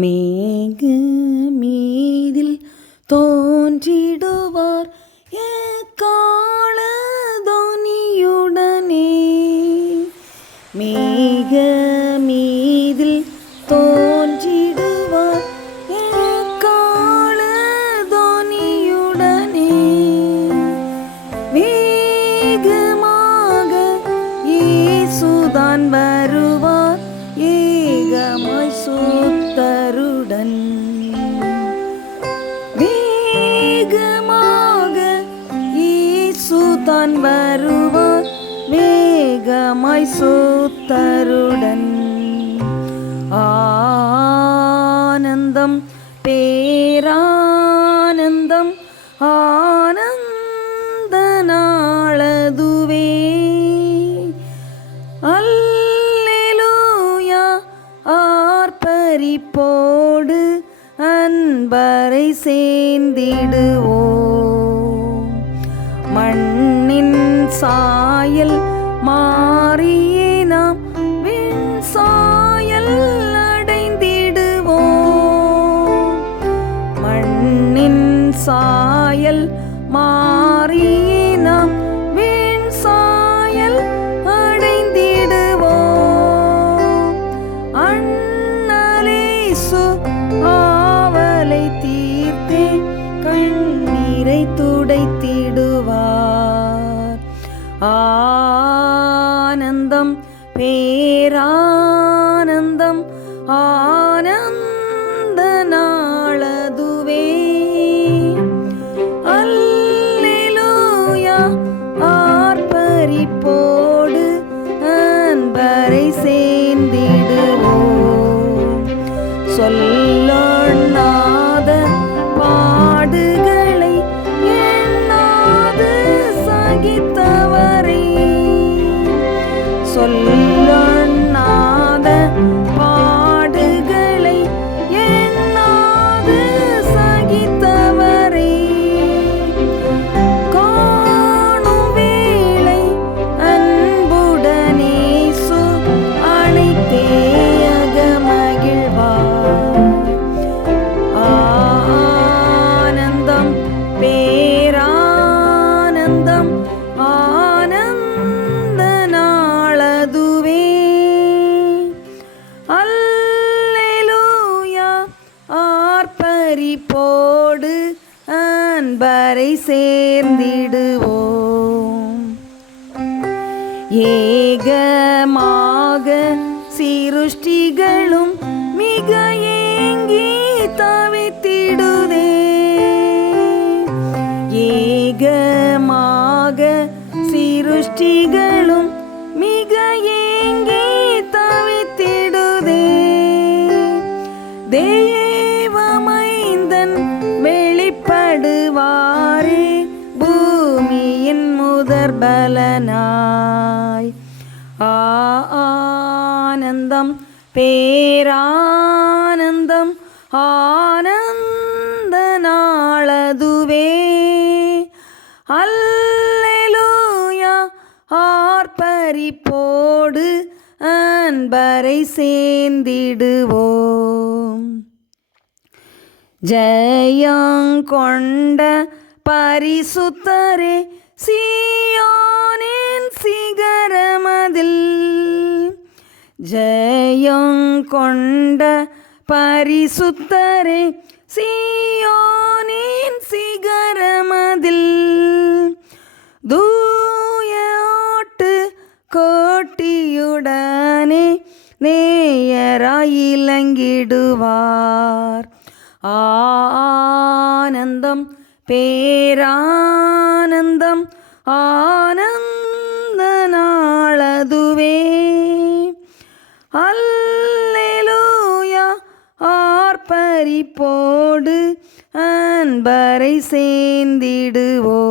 மேக மீதில் தோன்றிடுவார். எக்காலதொனியுடனே மேக மீதில் தோன்றிடுவார். எக்காலதொனியுடனே வேகமாக ஏசுதான் வருவார். ஏகமாய் சூ தான் வருவார். வேகமாய் சூத்தருடன். ஆனந்தம் பேரானந்தம் ஆனந்த நாளதுவே. அல்லேலூயா ஆர்ப்பரிப்போடு அன்பரை சேர்ந்திடுவோ மண் சாயல் மாறியே நாம் விண் சாயல் அடைந்திடுவோம். மண்ணின் சாயல் மாறியே நாம் பேரானந்தம் ஆனந்த நாளதுவே. அல்லேலூயா ஆர்ப்பரிப்போடு அன்பரை சேர்ந்திடுவோம். சொல்ல ஆர்ப்பரிப்போடு அன்பரை சேர்ந்திடுவோம். ஏகமாக சிருஷ்டிகளும் மிக ஏங்கி தவித்திடுதே. ஏகமாக சிருஷ்டிகளும் மிக ஏங்கி தவித்திடுதே. தே முதற் பலனாய் ஆனந்தம் பேரானந்தம் ஆனந்த நாளதுவே. அல்லூயா ஆர்ப்பரிப்போடு அன்பரை சேர்ந்திடுவோம். ஜெயங்கொண்ட பரிசுத்தரே சியோனின் சிகரமதில் ஜெயம் கொண்ட பரிசுத்தரே சியோனின் சிகரமதில் தூயோட்டு கோட்டியுடனே நேயராயிலங்கிடுவார் ஆனந்தம் பேரானந்தம் ஆனந்த நாளதுவே. அல்லேலூயா ஆர்ப்பரிப்போடு அன்பரை சேர்ந்திடுவோ